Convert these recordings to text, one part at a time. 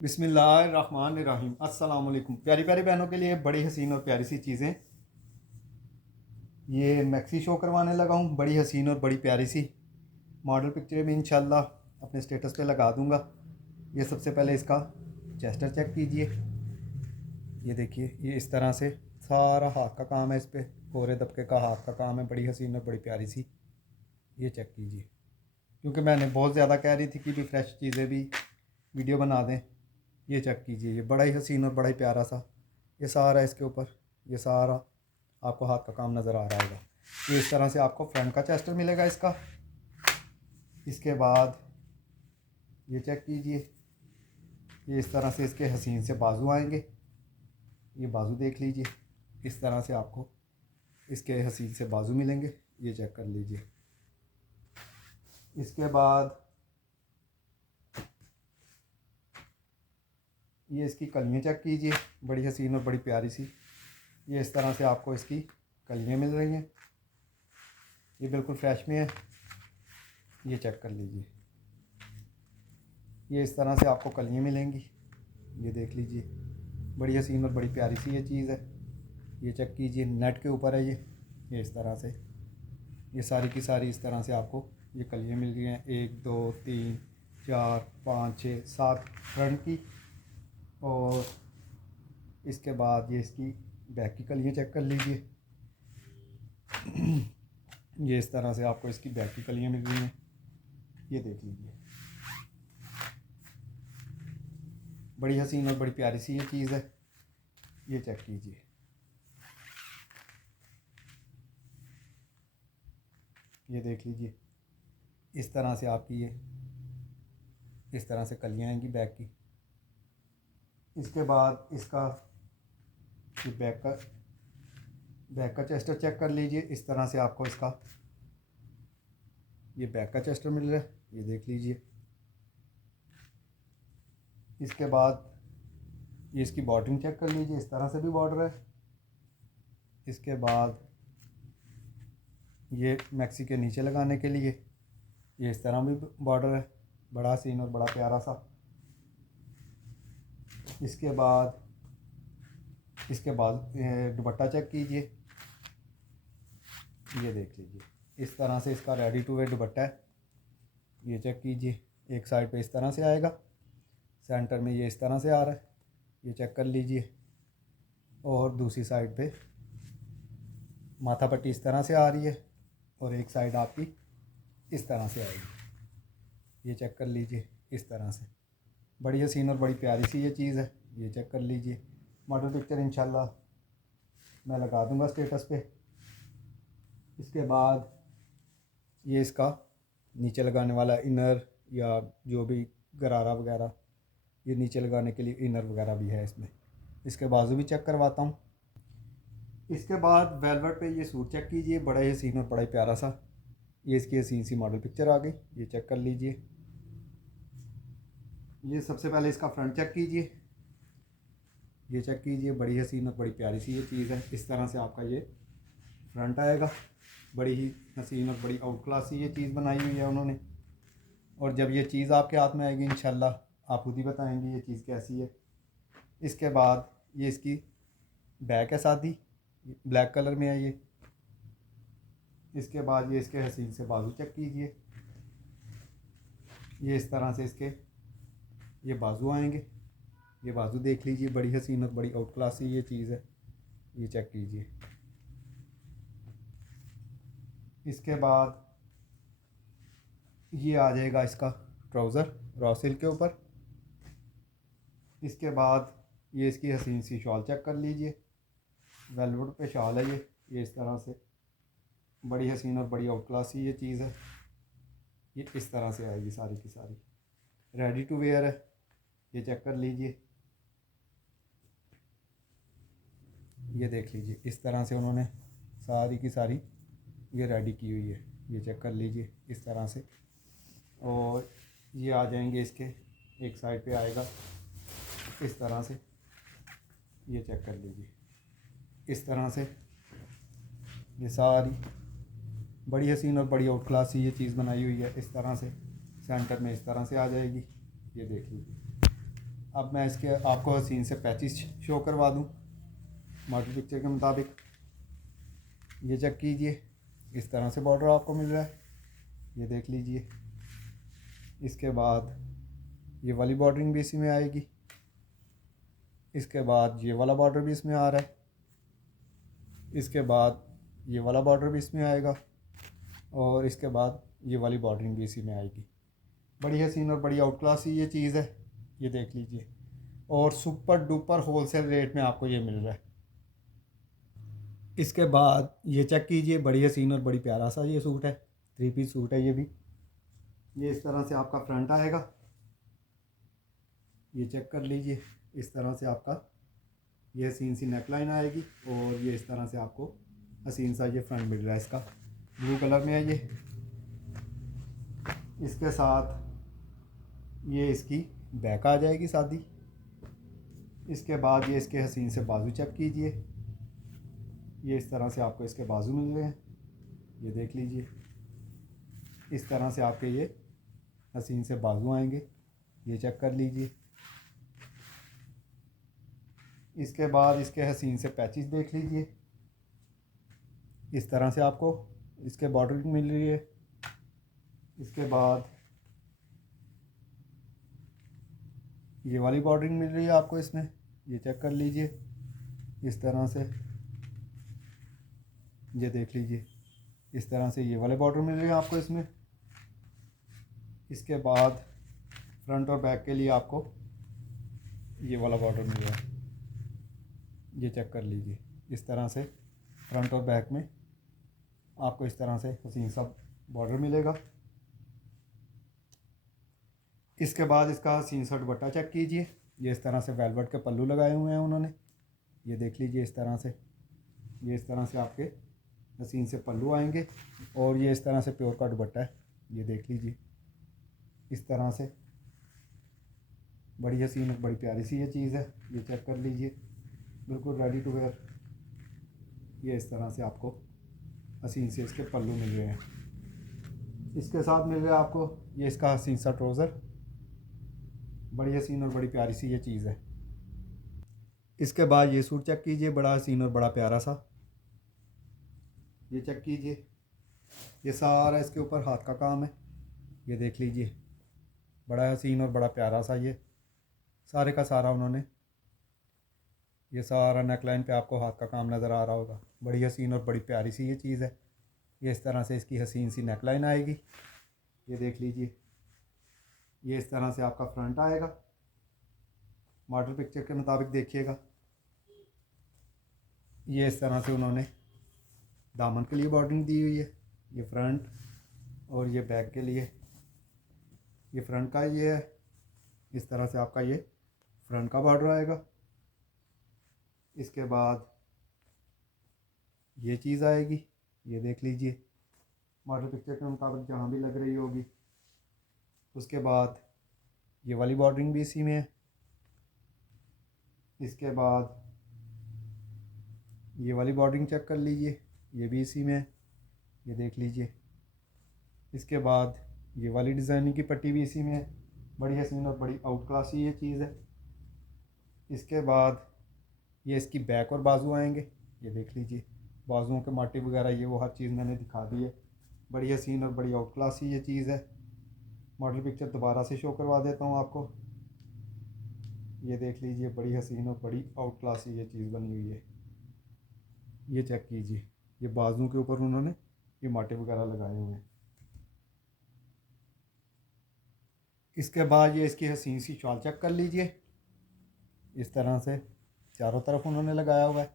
बिस्मिल्लाहिर्रहमानिर्रहीम। अस्सलाम वालेकुम। प्यारी प्यारी बहनों के लिए बड़ी हसीन और प्यारी सी चीज़ें, ये मैक्सी शो करवाने लगा हूँ। बड़ी हसीन और बड़ी प्यारी सी मॉडल पिक्चर भी इंशाल्लाह अपने स्टेटस पे लगा दूँगा। ये सबसे पहले इसका चेस्टर चेक कीजिए। ये देखिए, ये इस तरह से सारा हाथ का काम है, इस पर कोरे दबके का हाथ का काम है। बड़ी हसीन और बड़ी प्यारी सी, ये चेक कीजिए। क्योंकि मैंने बहुत ज़्यादा कह रही थी कि भी फ्रेश चीज़ें भी वीडियो बना दें। ये चेक कीजिए, ये बड़ा ही हसीन और बड़ा ही प्यारा सा, ये सारा इसके ऊपर, ये सारा आपको हाथ का काम नज़र आ रहा होगा। ये इस तरह से आपको फ्रंट का चेस्टर मिलेगा इसका। इसके बाद ये चेक कीजिए, ये इस तरह से इसके हसीन से बाजू आएंगे। ये बाजू देख लीजिए, इस तरह से आपको इसके हसीन से बाजू मिलेंगे। ये चेक कर लीजिए। इसके बाद ये इसकी कलियाँ चेक कीजिए, बड़ी हसीन और बड़ी प्यारी सी। ये इस तरह से आपको इसकी कलियाँ मिल रही हैं, ये बिल्कुल फ्रेश में है। ये चेक कर लीजिए, ये इस तरह से आपको कलियाँ मिलेंगी। ये देख लीजिए, बड़ी हसीन और बड़ी प्यारी सी ये चीज़ है। ये चेक कीजिए, नेट के ऊपर है ये इस तरह से, ये सारी की सारी इस तरह से आपको ये कलियाँ मिल रही हैं। 1 2 3 4 5 6 7 फ्रंट की, और इसके बाद ये इसकी बैक की कलियाँ चेक कर लीजिए। ये इस तरह से आपको इसकी बैक की कलियाँ मिल रही हैं। ये देख लीजिए, बड़ी हसीन और बड़ी प्यारी सी ये चीज़ है। ये चेक कीजिए, ये देख लीजिए, इस तरह से आपकी ये इस तरह से कलियाँ आएंगी बैक की। इसके बाद इसका ये बैक का चेस्टर चेक कर लीजिए। इस तरह से आपको इसका ये बैक का चेस्टर मिल रहा है, ये देख लीजिए। इसके बाद ये इसकी बॉर्डरिंग चेक कर लीजिए, इस तरह से भी बॉर्डर है। इसके बाद ये मैक्सी के नीचे लगाने के लिए ये इस तरह भी बॉर्डर है, बड़ा सीन और बड़ा प्यारा सा। इसके बाद दुपट्टा चेक कीजिए, ये देख लीजिए, इस तरह से इसका रेडी टू वेयर दुपट्टा है। ये चेक कीजिए, एक साइड पे इस तरह से आएगा, सेंटर में ये इस तरह से आ रहा है, ये चेक कर लीजिए। और दूसरी साइड पे माथा पट्टी इस तरह से आ रही है, और एक साइड आपकी इस तरह से आएगी। ये चेक कर लीजिए, इस तरह से बड़ी हसीन और बड़ी प्यारी सी ये चीज़ है। ये चेक कर लीजिए। मॉडल पिक्चर इंशाल्लाह मैं लगा दूंगा स्टेटस पे। इसके बाद ये इसका नीचे लगाने वाला इनर या जो भी गरारा वगैरह, ये नीचे लगाने के लिए इनर वगैरह भी है इसमें। इसके बाजू भी चेक करवाता हूँ। इसके बाद वेलवेट पे ये सूट चेक कीजिए, बड़ा ही हसीन और बड़ा ही प्यारा सा। ये इसकी हसीन सी मॉडल पिक्चर आ गई, ये चेक कर लीजिए। ये सबसे पहले इसका फ्रंट चेक कीजिए, ये चेक कीजिए, बड़ी हसीन और बड़ी प्यारी सी ये चीज़ है। इस तरह से आपका ये फ्रंट आएगा, बड़ी ही हसीन और बड़ी आउट क्लास सी ये चीज़ बनाई हुई है उन्होंने। और जब ये चीज़ आपके हाथ में आएगी इंशाल्लाह आप खुद ही बताएंगे ये चीज़ कैसी है। इसके बाद ये इसकी बैक है सादी, ब्लैक कलर में है ये। इसके बाद ये इसके हसीन से बाजू चेक कीजिए, ये इस तरह से इसके ये बाजू आएंगे। ये बाजू देख लीजिए, बड़ी हसीन और बड़ी आउट क्लास ये चीज़ है। ये चेक कीजिए। इसके बाद ये आ जाएगा इसका ट्राउज़र रॉ सिल्क के ऊपर। इसके बाद ये इसकी हसीन सी शॉल चेक कर लीजिए, वेलवेट पे शॉल है ये इस तरह से बड़ी हसीन और बड़ी आउट क्लास ये चीज़ है। ये इस तरह से आएगी सारी की सारी, रेडी टू वेयर है। ये चेक कर लीजिए, ये देख लीजिए, इस तरह से उन्होंने सारी की सारी ये रेडी की हुई है। ये चेक कर लीजिए इस तरह से। और ये आ जाएंगे इसके एक साइड पे आएगा इस तरह से, ये चेक कर लीजिए, इस तरह से ये सारी बड़ी हसीन और बड़ी आउट क्लास ये चीज़ बनाई हुई है। इस तरह से सेंटर में इस तरह से आ जाएगी, ये देख लीजिए। अब मैं इसके आपको हसीन से पैचेस शो करवा दूँ मॉडल पिक्चर के मुताबिक। ये चेक कीजिए, इस तरह से बॉर्डर आपको मिल रहा है, ये देख लीजिए। इसके बाद ये वाली बॉर्डरिंग भी इसी में आएगी। इसके बाद ये वाला बॉर्डर भी इसमें आ रहा है। इसके बाद ये वाला बॉर्डर भी इसमें आएगा और इसके बाद ये वाली बॉर्डरिंग भी इसी में आएगी। बड़ी हसीन और बड़ी आउट क्लास ये चीज़ है, ये देख लीजिए। और सुपर डुपर होलसेल रेट में आपको ये मिल रहा है। इसके बाद ये चेक कीजिए, बड़ी हसीन और बड़ी प्यारा सा ये सूट है, 3 पीस सूट है ये भी। ये इस तरह से आपका फ्रंट आएगा, ये चेक कर लीजिए। इस तरह से आपका ये हसीन सी नेकलाइन आएगी और ये इस तरह से आपको हसीन सा ये फ्रंट मिल रहा है। इसका ब्लू कलर में है ये। इसके साथ ये इसकी बैक आ जाएगी सादी। इसके बाद ये इसके हसीन से बाजू चेक कीजिए, ये इस तरह से आपको इसके बाजू मिल रहे हैं, ये देख लीजिए। इस तरह से आपके ये हसीन से बाजू आएंगे, ये चेक कर लीजिए। इसके बाद इसके हसीन से पैचेस देख लीजिए, इस तरह से आपको इसके बॉर्डर मिल रही है। इसके बाद ये वाली बॉर्डरिंग मिल रही है आपको इसमें, ये चेक कर लीजिए। इस तरह से ये देख लीजिए, इस तरह से ये वाले बॉर्डर मिल रहे हैं आपको इसमें। इसके बाद फ्रंट और बैक के लिए आपको ये वाला बॉर्डर मिल रहा है, ये चेक कर लीजिए। इस तरह से फ्रंट और बैक में आपको इस तरह से हसीन सा बॉर्डर मिलेगा। इसके बाद इसका हसीन सा दुपट्टा चेक कीजिए, ये इस तरह से वेलवेट के पल्लू लगाए हुए हैं उन्होंने, ये देख लीजिए। इस तरह से ये इस तरह से आपके हसीन से पल्लू आएंगे और ये इस तरह से प्योर का दुपट्टा है, ये देख लीजिए। इस तरह से बड़ी हसीन बड़ी प्यारी सी ये चीज़ है, ये चेक कर लीजिए, बिल्कुल रेडी टू वेयर। ये इस तरह से आपको हसीन से इसके पल्लू मिल रहे हैं। इसके साथ मिल रहा है आपको ये इसका हसीन सा ट्राउज़र, बड़ी हसीन और बड़ी प्यारी सी ये चीज़ है। इसके बाद ये सूट चेक कीजिए, बड़ा हसीन और बड़ा प्यारा सा, ये चेक कीजिए। ये सारा इसके ऊपर हाथ का काम है, ये देख लीजिए। बड़ा हसीन और बड़ा प्यारा सा ये सारे का सारा उन्होंने, ये सारा नेकलाइन पे आपको हाथ का काम नज़र आ रहा होगा। बड़ी हसीन और बड़ी प्यारी सी ये चीज़ है। ये इस तरह से इसकी हसीन सी नेकलाइन आएगी, ये देख लीजिए। ये इस तरह से आपका फ्रंट आएगा, मॉडल पिक्चर के मुताबिक देखिएगा। ये इस तरह से उन्होंने दामन के लिए बॉर्डरिंग दी हुई है, ये फ्रंट और ये बैक के लिए। ये फ्रंट का ये है, इस तरह से आपका ये फ्रंट का बॉर्डर आएगा। इसके बाद ये चीज़ आएगी, ये देख लीजिए, मॉडल पिक्चर के मुताबिक जहाँ भी लग रही होगी। उसके बाद ये वाली बॉर्डरिंग भी इसी में है। इसके बाद ये वाली बॉर्डरिंग चेक कर लीजिए, ये भी इसी में है, ये देख लीजिए। इसके बाद ये वाली डिज़ाइनिंग की पट्टी भी इसी में है, बड़ी हसीन और बड़ी आउट क्लास ये चीज़ है। इसके बाद ये इसकी बैक और बाजू आएंगे, ये देख लीजिए। बाजुओं के मोटिव वगैरह ये वो हर चीज़ मैंने दिखा दी है। बड़ी हसीन और बड़ी आउट क्लास ये चीज़ है। मॉडल पिक्चर दोबारा से शो करवा देता हूँ आपको, ये देख लीजिए। बड़ी हसीन और बड़ी आउट क्लास ये चीज़ बनी हुई है, ये चेक कीजिए। ये बाजुओं के ऊपर उन्होंने ये मोटिव वगैरह लगाए हुए हैं। इसके बाद ये इसकी हसीन सी शॉल चेक कर लीजिए, इस तरह से चारों तरफ उन्होंने लगाया हुआ है,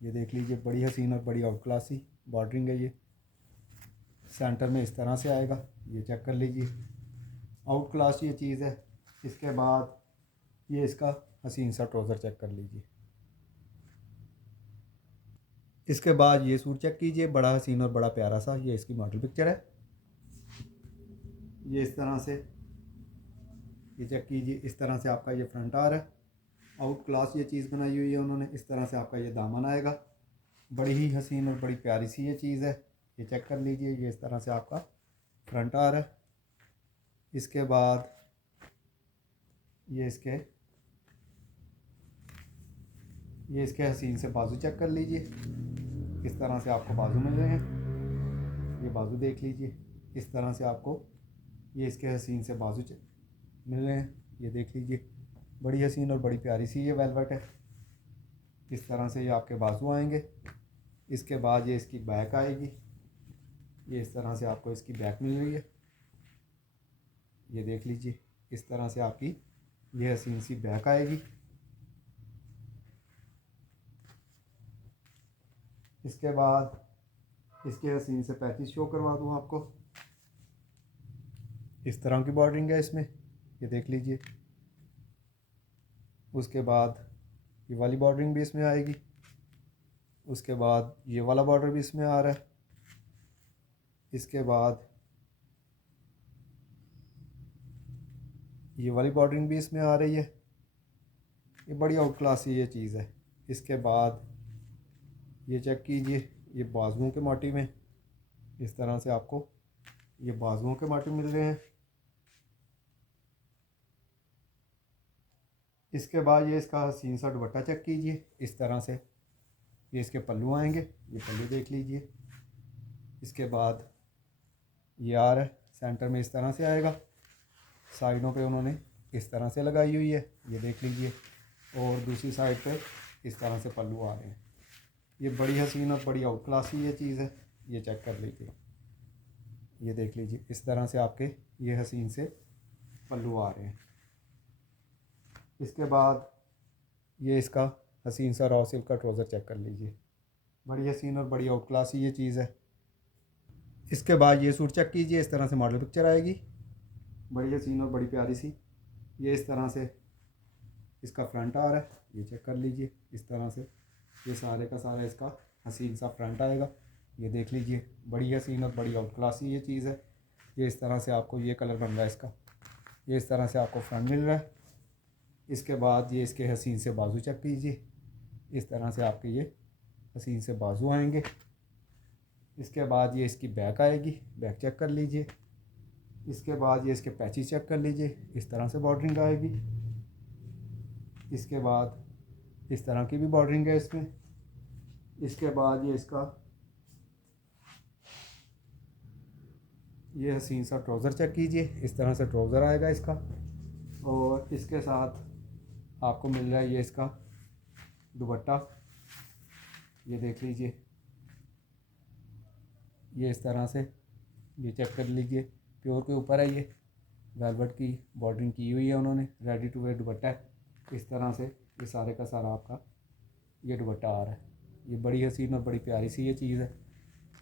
ये देख लीजिए। बड़ी हसीन और बड़ी आउट क्लास सी बॉर्डरिंग है। ये सेंटर में इस तरह से आएगा, ये चेक कर लीजिए। आउट क्लास ये चीज़ है। इसके बाद ये इसका हसीन सा ट्राउज़र चेक कर लीजिए। इसके बाद ये सूट चेक कीजिए, बड़ा हसीन और बड़ा प्यारा सा, ये इसकी मॉडल पिक्चर है। ये इस तरह से ये चेक कीजिए, इस तरह से आपका ये फ्रंट आ रहा है। आउट क्लास ये चीज़ बनाई हुई है उन्होंने। इस तरह से आपका ये दामन आएगा, बड़ी ही हसीन और बड़ी प्यारी सी ये चीज़ है, ये चेक कर लीजिए। ये इस तरह से आपका फ्रंट आ रहा है। इसके बाद ये इसके ये इसके हसीन से बाजू चेक कर लीजिए, इस तरह से आपको बाजू मिल रहे हैं। ये बाजू देख लीजिए, इस तरह से आपको ये इसके हसीन से बाजू मिल रहे हैं। ये देख लीजिए, बड़ी हसीन और बड़ी प्यारी सी ये वेलवेट है। इस तरह से ये आपके बाजू आएंगे। इसके बाद ये इसकी बैक आएगी। ये इस तरह से आपको इसकी बैक मिल रही है। ये देख लीजिए, इस तरह से आपकी ये हसीन सी बैक आएगी। इसके बाद इसके हसीन से पैचेस शो करवा दूँ आपको। इस तरह की बॉर्डरिंग है इसमें, ये देख लीजिए। उसके बाद ये वाली बॉर्डरिंग भी इसमें आएगी। उसके बाद ये वाला बॉर्डर भी इसमें आ रहा है। इसके बाद ये वाली बॉर्डरिंग भी इसमें आ रही है। ये बड़ी आउट क्लास ये चीज़ है। इसके बाद ये चेक कीजिए, ये बाजुओं के मोटिव में, इस तरह से आपको ये बाजुओं के मोटिव मिल रहे हैं। इसके बाद ये इसका हसीन सा दुपट्टा चेक कीजिए, इस तरह से ये इसके पल्लू आएंगे। ये पल्लू देख लीजिए। इसके बाद ये आ रहा है सेंटर में, इस तरह से आएगा। साइडों पे उन्होंने इस तरह से लगाई हुई है, ये देख लीजिए। और दूसरी साइड पे इस तरह से पल्लू आ रहे हैं। ये बड़ी हसीन और बड़ी आउट क्लास ही ये चीज़ है। ये चेक कर लीजिए, ये देख लीजिए, इस तरह से आपके ये हसीन से पल्लू आ रहे हैं। इसके बाद ये इसका हसीन सा रॉ सिल्क का ट्राउज़र चेक कर लीजिए। बड़ी हसीन और बड़ी आउट क्लास ही ये चीज़ है। इसके बाद ये सूट चेक कीजिए, इस तरह से मॉडल पिक्चर आएगी, बड़ी हसीन और बड़ी प्यारी सी। ये इस तरह से इसका फ्रंट आ रहा है, ये चेक कर लीजिए। इस तरह से ये सारे का सारा इसका हसीन सा फ्रंट आएगा। ये देख लीजिए, बड़ी हसीन और बड़ी आउट क्लास ही ये चीज़ है। ये इस तरह से आपको ये कलर बन रहा है इसका। ये इस तरह से आपको फ्रंट मिल रहा है। इसके बाद ये इसके हसीन से बाजू चेक कीजिए, इस तरह से आपके ये हसीन से बाजू आएंगे। इसके बाद ये इसकी बैक आएगी, बैक चेक कर लीजिए। इसके बाद ये इसके पैचेस चेक कर लीजिए, इस तरह से बॉर्डरिंग आएगी। इसके बाद इस तरह की भी बॉर्डरिंग है इसमें। इसके बाद ये इसका ये हसीन सा ट्राउज़र चेक कीजिए, इस तरह से ट्राउज़र आएगा इसका। और इसके साथ आपको मिल रहा है ये इसका दुपट्टा, ये देख लीजिए। ये इस तरह से ये चेक कर लीजिए, प्योर के ऊपर है ये, वेलवेट की बॉर्डरिंग की हुई है उन्होंने। रेडी टू वेयर दुपट्टा है। इस तरह से ये सारे का सारा आपका ये दुपट्टा आ रहा है। ये बड़ी हसीन और बड़ी प्यारी सी ये चीज़ है,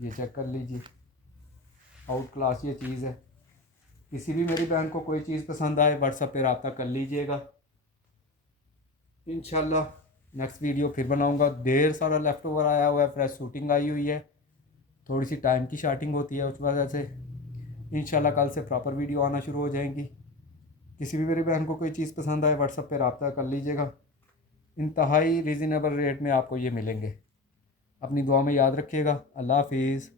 ये चेक कर लीजिए। आउट क्लास ये चीज़ है। किसी भी मेरी बहन को कोई चीज़ पसंद आए व्हाट्सएप पे रब्ता कर लीजिएगा। इंशाल्लाह नेक्स्ट वीडियो फिर बनाऊंगा। ढेर सारा लेफ़्ट ओवर आया हुआ है, फ्रेश शूटिंग आई हुई है, थोड़ी सी टाइम की शार्टिंग होती है, उस वजह से इंशाल्लाह कल से प्रॉपर वीडियो आना शुरू हो जाएंगी। किसी भी मेरी बहन को कोई चीज़ पसंद आए व्हाट्सएप पे रब्ता कर लीजिएगा। इंतहाई रीज़नेबल रेट में आपको ये मिलेंगे। अपनी दुआ में याद रखिएगा। अल्लाह हाफिज़।